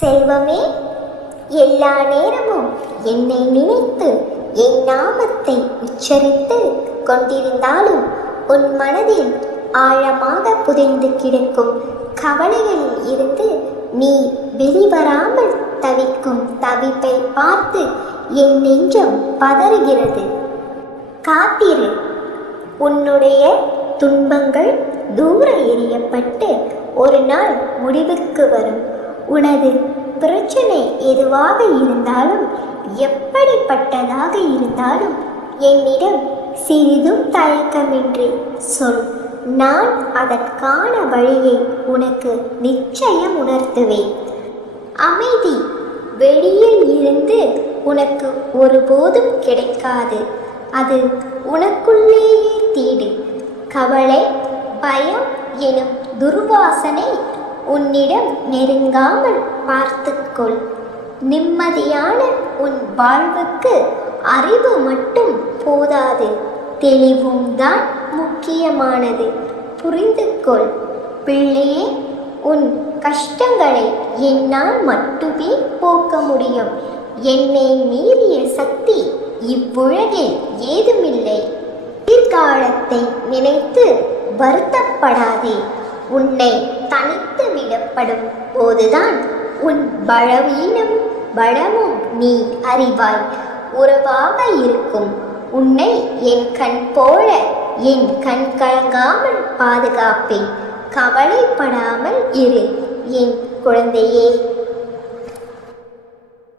செல்வமே எல்லா நேரமும் என்னை நினைத்து என் நாமத்தை உச்சரித்து கொண்டிருந்தாலும் உன் மனதில் ஆழமாக புதைந்து கிடக்கும் கவலைகளில் இருந்து நீ வெளிவராமல் தவிக்கும் தவிப்பை பார்த்து என் நெஞ்சம் பதறுகிறது. காத்திரு. உன்னுடைய துன்பங்கள் தூர எறியப்பட்டு ஒரு நாள் முடிவுக்கு வரும். உனது பிரச்சனை எதுவாக இருந்தாலும் எப்படிப்பட்டதாக இருந்தாலும் என்னிடம் சிறிதும் தயக்கமின்றி சொல். நான் அதற்கான வழியை உனக்கு நிச்சயம் உணர்த்துவேன். அமைதி. வெளியில் இருந்து உனக்கு ஒருபோதும் கிடைக்காது. அது உனக்குள்ளேயே தேடு. கவலை பயம் எனும் துர்வாசனை உன்னிடம் நெருங்காமல் பார்த்துக்கொள். நிம்மதியான உன் வாழ்வுக்கு அறிவு மட்டும் போதாது. தெளிவும் தான் முக்கியமானது. புரிந்து கொள் பிள்ளையே உன் கஷ்டங்களை என்னால் மட்டுமே போக்க முடியும். என்னை மீறிய சக்தி இவ்வுலகில் ஏதுமில்லை. எதிர்காலத்தை நினைத்து வருத்தப்படாதே. உன்னை தனித்து விடப்படும் போதுதான் உன் பலவீனம் பலமும் நீ அறிவாய். உறவாக இருக்கும் உன்னை என் கண் போல என் கண் கலங்காமல் பாதுகாப்பேன். கவலைப்படாமல் இரு என் குழந்தையே.